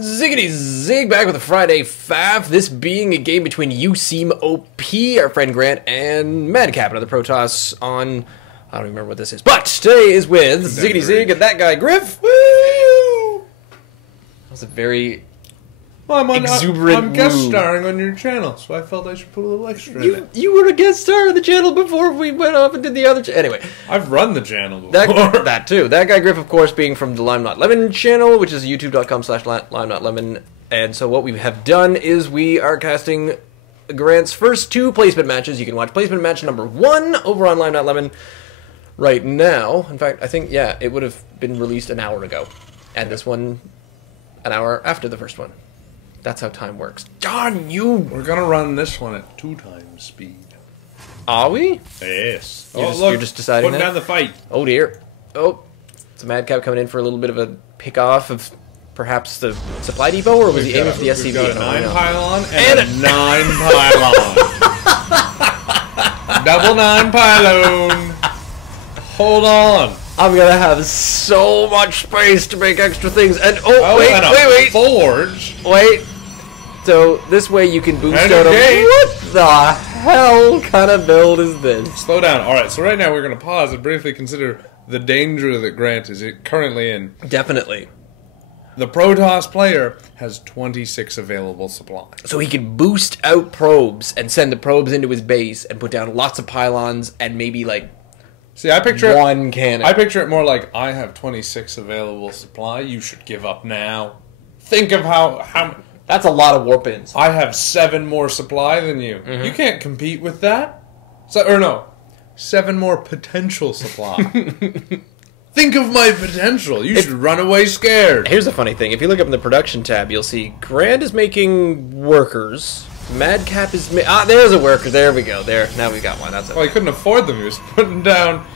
Ziggity zig, back with a Friday Faff. This being a game between YouSeemOP, our friend Grant, and Madcap, another Protoss on... I don't even remember what this is. But today is with Ziggity zig and that guy Griff. Woo! That was a very exuberant I'm guest starring on your channel, so I felt I should put a little extra in it. You were a guest star on the channel before we went off and did the other... Anyway. I've run the channel before. That too. That guy Griff, of course, being from the Lime Not Lemon channel, which is youtube.com/LimeNotLemon. And so what we have done is we are casting Grant's first two placement matches. You can watch placement match number 1 over on Lime Not Lemon right now. In fact, I think, yeah, it would have been released an hour ago. And this one an hour after the first one. That's how time works. Darn you! We're gonna run this one at 2 times speed. Are we? Yes. You're just deciding putting that? down the fight. Oh dear. Oh, it's a Madcap coming in for a little bit of a pick off of perhaps the supply depot, or was he aiming for the SCV? We've got a 9 pylon and a 9 pylon. Double 9 pylon. Hold on. I'm gonna have so much space to make extra things, and wait. Forge. Wait. So this way you can boost And out a of... gate. What the hell kind of build is this? Slow down. Alright, so right now we're going to pause and briefly consider the danger that Grant is currently in. Definitely. The Protoss player has 26 available supplies. So he can boost out probes and send the probes into his base and put down lots of pylons and maybe like... See, I picture one cannon. I picture it more like, I have 26 available supply, you should give up now. Think of how That's a lot of warp ins. I have 7 more supply than you. Mm-hmm. You can't compete with that. So, or no, 7 more potential supply. Think of my potential. You should run away scared. Here's the funny thing. If you look up in the production tab, you'll see Grant is making workers. Madcap is... there's a worker. There we go. There. Now we got one. That's it. Well, he couldn't afford them. He was putting down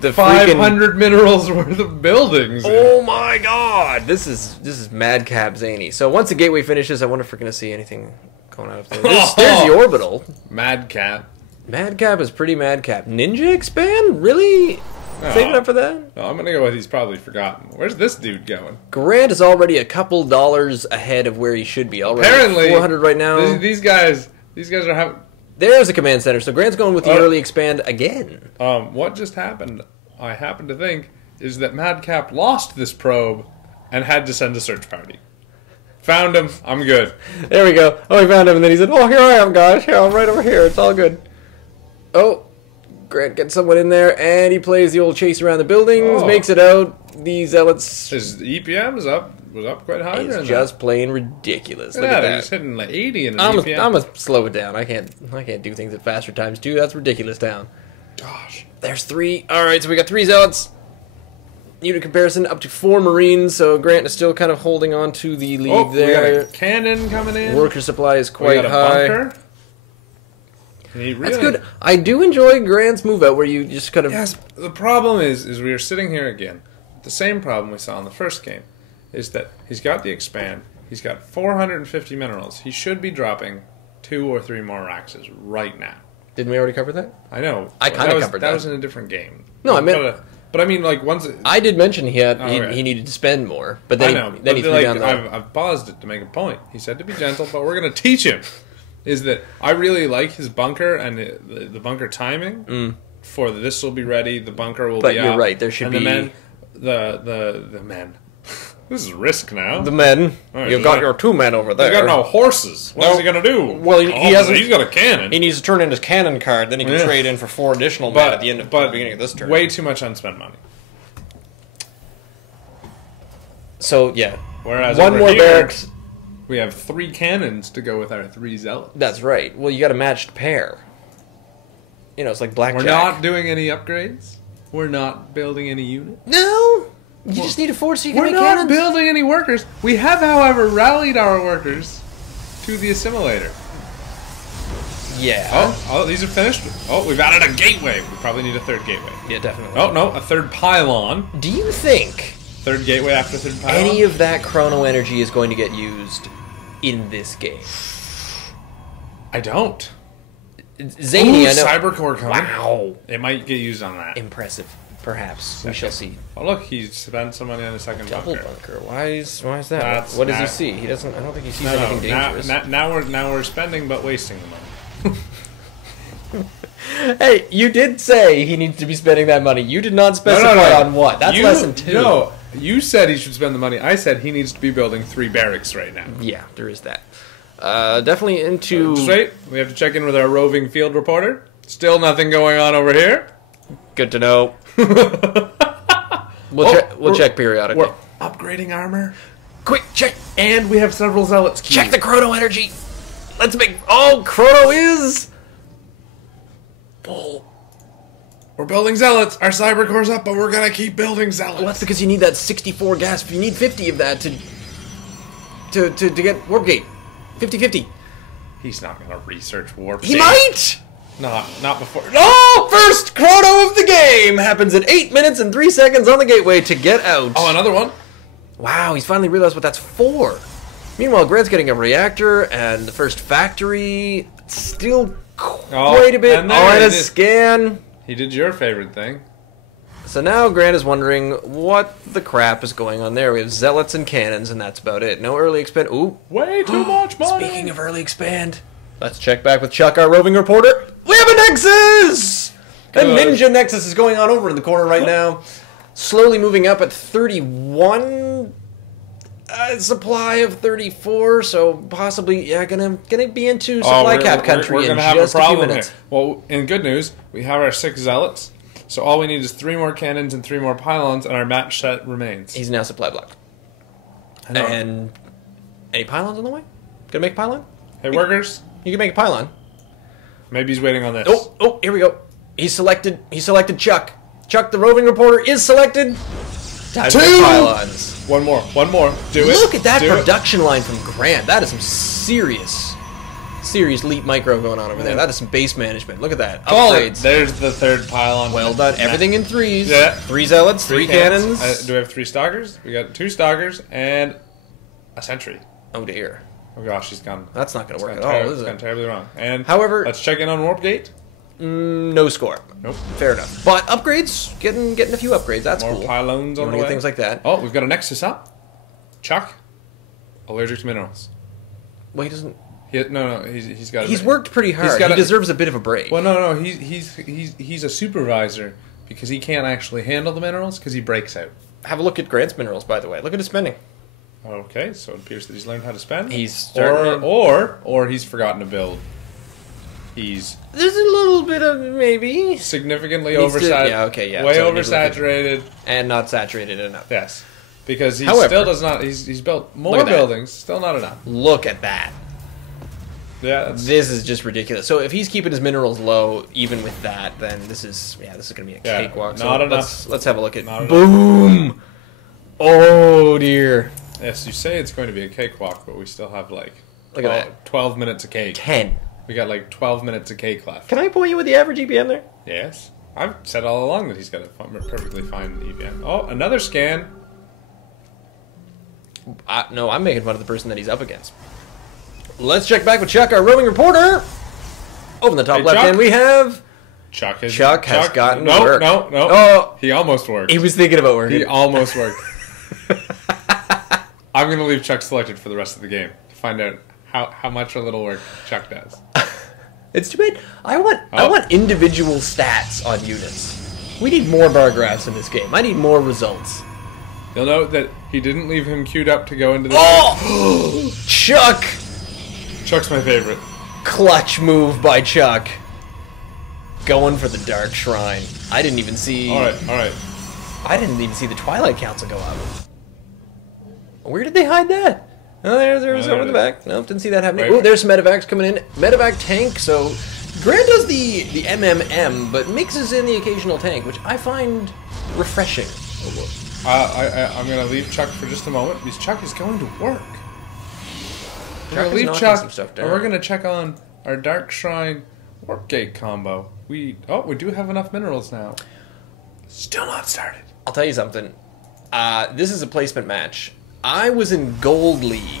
The 500 minerals worth of buildings. Oh my god! This is Madcap zany. So once the gateway finishes, I wonder if we're going to see anything going out of there. There's the orbital. Madcap. Madcap is pretty Madcap. Ninja expand? Really? Saving up for that? No, I'm going to go with he's probably forgotten. Where's this dude going? Grant is already a couple dollars ahead of where he should be. Already Apparently, 400 right now. These guys are having... There's a command center. So Grant's going with the early expand again. What just happened, I happen to think, is that Madcap lost this probe and had to send a search party. Found him. I'm good. There we go. Oh, he found him, and then he said, "Oh, here I am, guys. Here, I'm right over here. It's all good." Oh, Grant gets someone in there, and he plays the old chase around the buildings, makes it out. The zealots... His EPM was up quite high. It's just plain ridiculous. Look yeah, at they're that. just hitting like 80 in an I'm EPM. gonna slow it down. I can't do things at faster times, too. That's ridiculous down. Gosh. There's 3. Alright, so we got 3 zealots. Unit comparison up to 4 marines, so Grant is still kind of holding on to the lead there. We got a cannon coming in. Worker supply is quite we got a high. Bunker. That's good. I do enjoy Grant's move out where you just kind of... Yes, the problem is we are sitting here again. The same problem we saw in the first game is that he's got the expand. He's got 450 minerals. He should be dropping 2 or 3 more Raxes right now. Didn't we already cover that? I know. I kind of covered that. That was in a different game. No, I meant... But I mean, like, once... I did mention he needed to spend more, but then he threw down the... I've paused it to make a point. He said to be gentle, but we're going to teach him. Is that I really like his bunker and the bunker timing for this will be ready, the bunker will be out. But you're right, there should be... The men. This is risk now. The men. Right, You've got your 2 men over there. He's got no horses. What is he going to do? Well, he's got a cannon. He needs to turn in his cannon card, then he can trade in for 4 additional men at the end of the beginning of this turn. Way too much unspent money. So, yeah. Whereas 1 more barracks. We have 3 cannons to go with our 3 zealots. That's right. Well, you got a matched pair. You know, it's like blackjack. We're not doing any upgrades. We're not building any units. No! You just need a forge so you can make cannons. We're not building any workers. We have, however, rallied our workers to the assimilator. Yeah. Oh, these are finished. Oh, we've added a gateway. We probably need a 3rd gateway. Yeah, definitely. Oh, no, a 3rd pylon. Do you think 3rd gateway after 3rd pylon? any of that chrono energy is going to get used in this game? I don't. Zany, I know. Cybercore coming. Wow. It might get used on that. Impressive. Perhaps. We shall see. Oh look, he spent some money on a second Double bunker. bunker. Why is that? What does he see? He doesn't. I don't think he sees anything dangerous. Now we're spending but wasting the money. Hey, you did say he needs to be spending that money. You did not specify on what. That's lesson 2. No, you said he should spend the money. I said he needs to be building 3 barracks right now. Yeah, there is that. Definitely into... Just wait. We have to check in with our roving field reporter. Still nothing going on over here. Good to know. We'll check periodically. We're upgrading armor. Quick, check. And we have several zealots queued. Check the chrono energy. Let's make... Oh, chrono is... full. We're building zealots. Our cyber core's up, but we're gonna keep building zealots. Well, that's because you need that 64 gas. You need 50 of that to get warp gate. 50-50. He's not gonna research warp. He might. Not before. Oh, first chrono of the game happens at 8 minutes and 3 seconds on the gateway to get out. Oh, another one. Wow, he's finally realized what that's for. Meanwhile, Grant's getting a reactor and the first factory. Still quite a bit. And a scan. He did your favorite thing. So now Grant is wondering what the crap is going on there. We have zealots and cannons, and that's about it. No early expand. Ooh. Way too much money. Speaking of early expand, let's check back with Chuck, our roving reporter. We have a Nexus! A Ninja Nexus is going on over in the corner right now. Slowly moving up at 31. Supply of 34, so possibly, yeah, gonna be into supply cap country in just a few minutes. Here. Well, in good news, we have our 6 zealots, so all we need is 3 more cannons and 3 more pylons, and our match set remains. He's now supply blocked. And any pylons on the way? Gonna make a pylon? Hey, workers. You can make a pylon. Maybe he's waiting on this. Oh, here we go. He selected Chuck. Chuck, the roving reporter, is selected. Time 2 to make pylons. One more. Do it. Look at that production line from Grant. That is some serious leap micro going on over there. That is some base management. Look at that. Upgrades. There's the 3rd pylon. Well done. Everything in 3s. Yeah. 3 zealots, 3 cannons. Do we have 3 stalkers? We got 2 stalkers and a sentry. Oh dear. Oh gosh, he's gone. That's not going to work at all, is it? It's gone terribly wrong. And however, let's check in on warp gate. No score. Nope. Fair enough. But upgrades, getting a few upgrades. That's more cool. Pylons on the way. Things like that. Oh, we've got a Nexus up. Chuck, allergic to minerals. Well, he doesn't. He's got. He's worked pretty hard. He deserves a bit of a break. Well, no. He's a supervisor because he can't actually handle the minerals because he breaks out. Have a look at Grant's minerals, by the way. Look at his spending. Okay, so it appears that he's learned how to spend. He's or he's forgotten to build. There's a little bit of maybe significantly oversaturated. Way so oversaturated and not saturated enough. Yes, because he still does not. He's built more buildings, still not enough. Look at that. Yeah, this is just ridiculous. So if he's keeping his minerals low, even with that, then this is going to be a cakewalk. Not enough. Let's have a look at. Boom! Oh dear. Yes, you say it's going to be a cakewalk, but we still have like look at that 12 minutes of cake. 10. We got like 12 minutes of cake left. Can I point you with the average EBM there? Yes. I've said all along that he's got a perfectly fine EBM. Oh, another scan. No, I'm making fun of the person that he's up against. Let's check back with Chuck, our roving reporter. Over in the top left hand, we have... Chuck has gotten to work. No. Oh, he almost worked. He was thinking about working. He almost worked. I'm going to leave Chuck selected for the rest of the game to find out how much or little work Chuck does. It's too bad. I want individual stats on units. We need more bar graphs in this game. I need more results. You'll note that he didn't leave him queued up to go into the... Oh! Chuck! Chuck's my favorite. Clutch move by Chuck. Going for the Dark Shrine. I didn't even see... Alright. I didn't even see the Twilight Council go up. Where did they hide that? Oh, there's over the back. Nope, didn't see that happening. Oh, there's some medevacs coming in. Medevac tank, so Grant does the MMM, but mixes in the occasional tank, which I find refreshing. I'm going to leave Chuck for just a moment, because Chuck is going to work. We're going to leave Chuck, and we're going to check on our Dark Shrine Warp Gate combo. We do have enough minerals now. Still not started. I'll tell you something. This is a placement match. I was in Gold League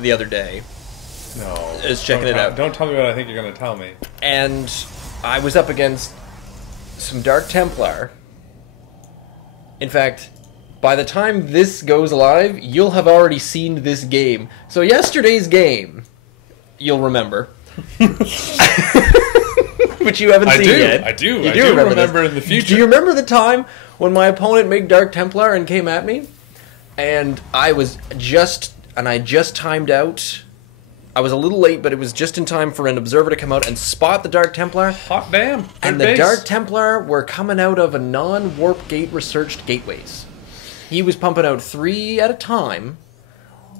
the other day. No. Just checking it out. Don't tell me what I think you're going to tell me. And I was up against some Dark Templar In fact, by the time this goes live, you'll have already seen this game. So yesterday's game, you'll remember. Which you haven't seen yet. I do. You I do remember in the future. Do you remember the time when my opponent made Dark Templar and came at me? And I just timed out. I was a little late, but it was just in time for an observer to come out and spot the Dark Templar. Hot damn. And the Dark Templar were coming out of a non-warp gate researched gateways. He was pumping out 3 at a time,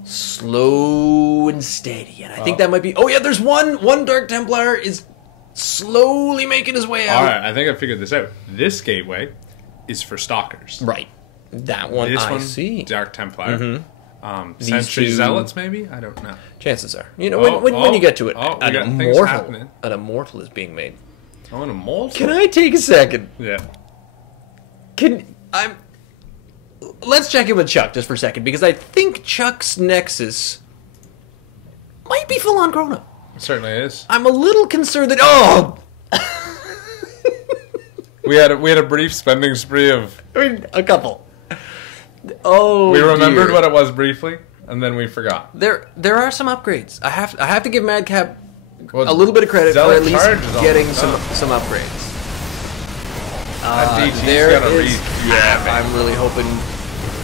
slow and steady. And I think that might be... Oh yeah, there's one Dark Templar is slowly making his way out. Alright, I think I figured this out. This gateway is for stalkers. Right. That one This I one, see. Dark Templar. Mm-hmm. Sentry 2... Zealots, maybe? I don't know. Chances are. You know, when you get to it, an immortal is being made. Oh, an immortal? Can I take a second? Yeah. Let's check in with Chuck just for a second, because I think Chuck's Nexus might be full on Chrono. It certainly is. I'm a little concerned that... Oh! We had a brief spending spree of... I mean, a couple. Oh, we remembered dear. what it was briefly, and then we forgot. There are some upgrades. I have to give Madcap a little bit of credit for at least getting some upgrades. There is... Yeah, I'm really hoping...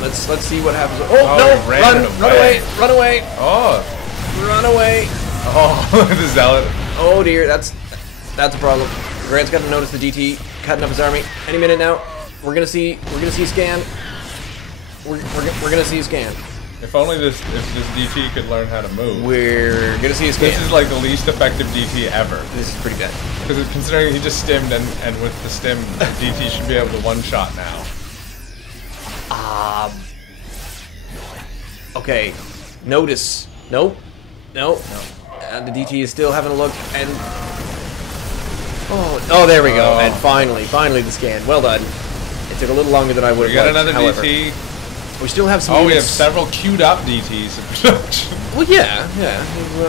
Let's see what happens. Oh, no! Run away! Oh! Run away! Oh, the Zealot. Oh dear, that's a problem. Grant's got to notice the DT cutting up his army. Any minute now, we're gonna see a scan. We're gonna see a scan. If this DT could learn how to move. We're gonna see a scan. This is like the least effective DT ever. This is pretty bad. Because considering he just stimmed and with the stim, the DT should be able to one-shot now. Okay. Notice. Nope. The DT is still having a look, and oh, there we go. And finally the scan. Well done. It took a little longer than I would have. We got liked, another however. DT. We still have some. Oh, units. we have several queued up DTs in production. Well, yeah.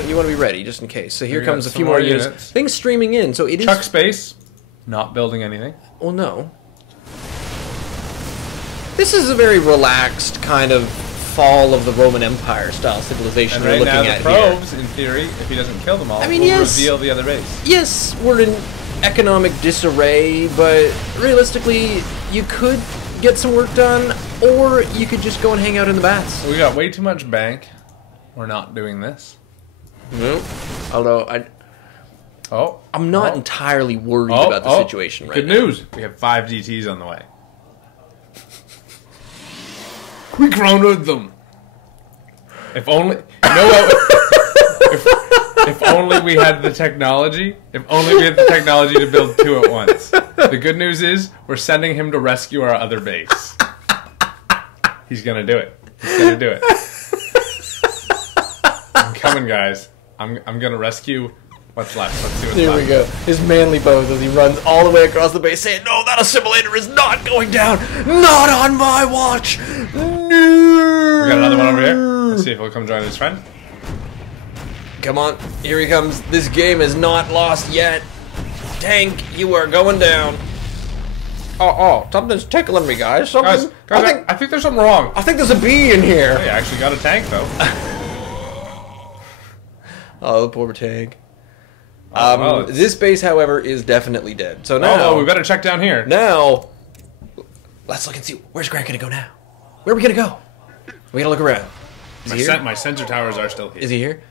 You want to be ready just in case. So here comes a few more units. Things streaming in. So it is. Chuck Space, not building anything. Well, no. This is a very relaxed kind of fall of the Roman Empire style civilization we're looking at here. And right now the probes, in theory, if he doesn't kill them all, will reveal the other base. Yes, we're in economic disarray, but realistically, you could get some work done, or you could just go and hang out in the baths. We got way too much bank. We're not doing this. No. Although, I'm not entirely worried about the situation right now. Good news. We have 5 DTs on the way. We grounded them. If only if only we had the technology. If only we had the technology to build 2 at once. The good news is we're sending him to rescue our other base. He's gonna do it. He's gonna do it. I'm coming, guys. I'm gonna rescue what's left. Let's see what's left. Here we go. His manly pose as he runs all the way across the base, saying, "No, that assimilator is not going down. Not on my watch. No." We got another one over here. Let's see if he'll come join his friend. Come on, here he comes. This game is not lost yet. Tank, you are going down. Oh, something's tickling me, guys. Guys, I think there's something wrong. I think there's a bee in here. Hey, I actually got a tank, though. Oh, the poor tank. This base, however, is definitely dead. So now... we better check down here. Now, let's look and see. Where's Grant going to go now? Where are we going to go? We got to look around. Is he here? My sensor towers are still here. Is he here?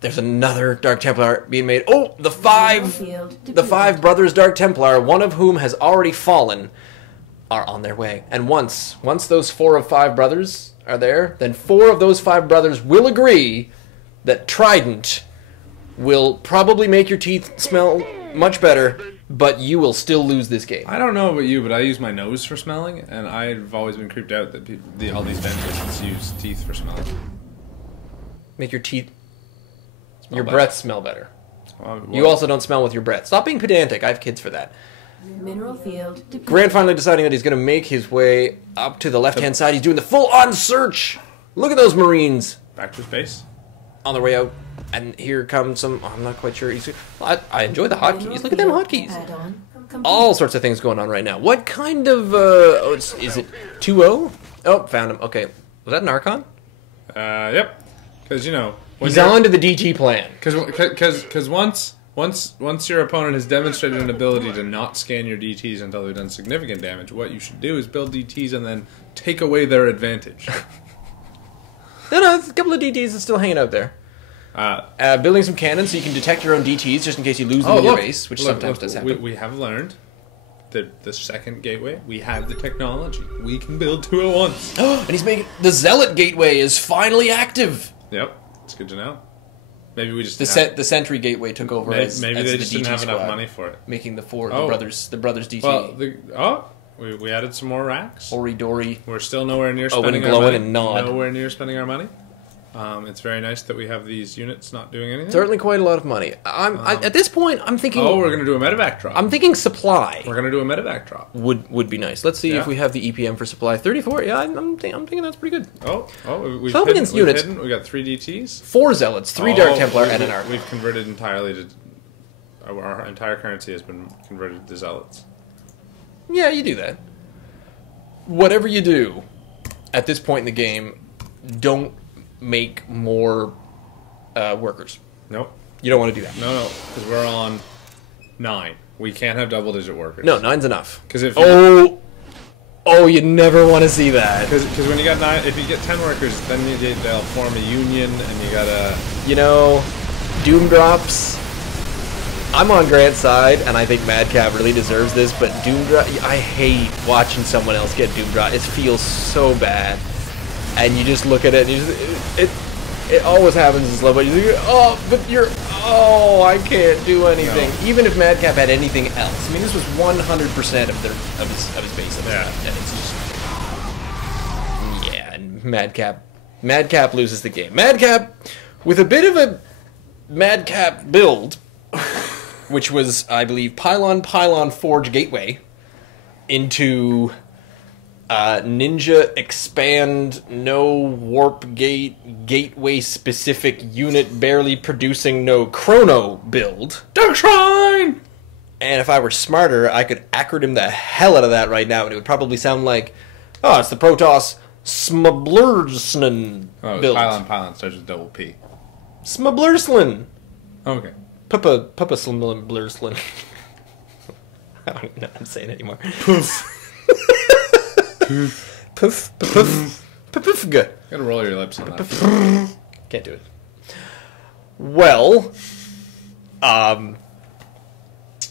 There's another Dark Templar being made. Oh, the five brothers Dark Templar, one of whom has already fallen, are on their way. And once those 4 of 5 brothers are there, then 4 of those 5 brothers will agree that Trident will probably make your teeth smell much better, but you will still lose this game. I don't know about you, but I use my nose for smelling, and I've always been creeped out that all these dentists use teeth for smelling. Make your teeth... Your breath smell better. Well, you also don't smell with your breath. Stop being pedantic. I have kids for that. Mineral field. Grant finally deciding that he's going to make his way up to the left-hand side. He's doing the full-on search. Look at those Marines. Back to space. On their way out. And here comes some... I'm not quite sure. I enjoy the hotkeys. Look at them hotkeys. complete. all sorts of things going on right now. What kind of is it 2-0? Oh, found him. Okay, was that an Archon? Yep. Because He's on to the DT plan. Because once your opponent has demonstrated an ability to not scan your DTs until they've done significant damage, what you should do is build DTs and then take away their advantage. No, there's a couple of DTs that's still hanging out there. Building some cannons so you can detect your own DTs just in case you lose them in your base, which sometimes does happen. We have learned that the second gateway, we have the technology. We can build two at once. And he's making... The Zealot gateway is finally active! Yep, it's good to know. Maybe we just... The Sentry gateway took over maybe as they the just DT didn't have enough squad, money for it. making the brothers DT. Well, we added some more racks. Ori Dory. We're still nowhere near spending our glowing money. and nod. Nowhere near spending our money. It's very nice that we have these units not doing anything. Certainly quite a lot of money. At this point, I'm thinking... Oh, we're going to do a medevac drop. I'm thinking supply We're going to do a medevac drop. would be nice. Let's see if we have the EPM for supply. 34, yeah, I'm thinking that's pretty good. We've 12 against units. We got 3 DTs. 4 Zealots, 3 Dark Templar, and an Arc. We've converted entirely to... Our entire currency has been converted to Zealots. Yeah, you do that. Whatever you do, at this point in the game, don't make more workers. Nope. You don't want to do that. No, because we're on 9. We can't have double-digit workers. No, 9's enough. Because if you never want to see that. Because when you got 9, if you get 10 workers, then they'll form a union, and you gotta... Doom drops. I'm on Grant's side, and I think Madcap really deserves this, but Doom drop... I hate watching someone else get Doom drop. It feels so bad. And you just look at it, and it always happens in slow, but you think, I can't do anything. No. Even if Madcap had anything else. I mean, this was 100% of his base. Yeah. And it's just... Yeah, and Madcap loses the game. Madcap, with a bit of a Madcap build, which was, I believe, Pylon, Forge, Gateway, into... Ninja expand, no warp gate, gateway specific unit barely producing no chrono build. Dark Shrine! And if I were smarter, I could acronym the hell out of that right now, and it would probably sound like, it's the Protoss Smablurslan build. Pylon starts with double P. Smablurslan. Okay. Papa Smablurslan. I don't even know what I'm saying anymore. Poof. Poof. Good. Gotta roll your lips on that. Can't do it. Well,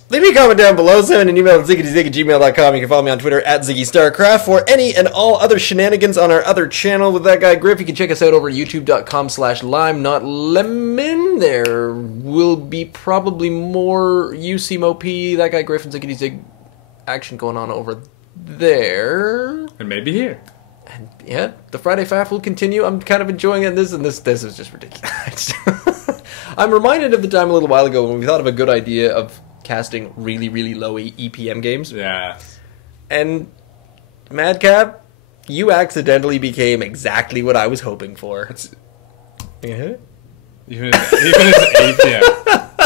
leave me a comment down below, send an email at ziggitysig@gmail.com. You can follow me on Twitter at ZiggyStarCraft for any and all other shenanigans on our other channel with that guy Griff. You can check us out over at youtube.com/limenotlemon. There will be probably more YouSeemOP, that guy Griff, and Ziggity Zig action going on over there. And maybe here. And yeah, the Friday Faff will continue. I'm kind of enjoying it. This is just ridiculous. I'm reminded of the time a little while ago when we thought of a good idea of casting really, really low EPM games. Yeah. And Madcap, you accidentally became exactly what I was hoping for. You gonna hit it? Even his APM.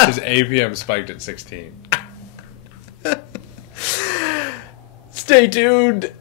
His APM spiked at 16. Stay tuned.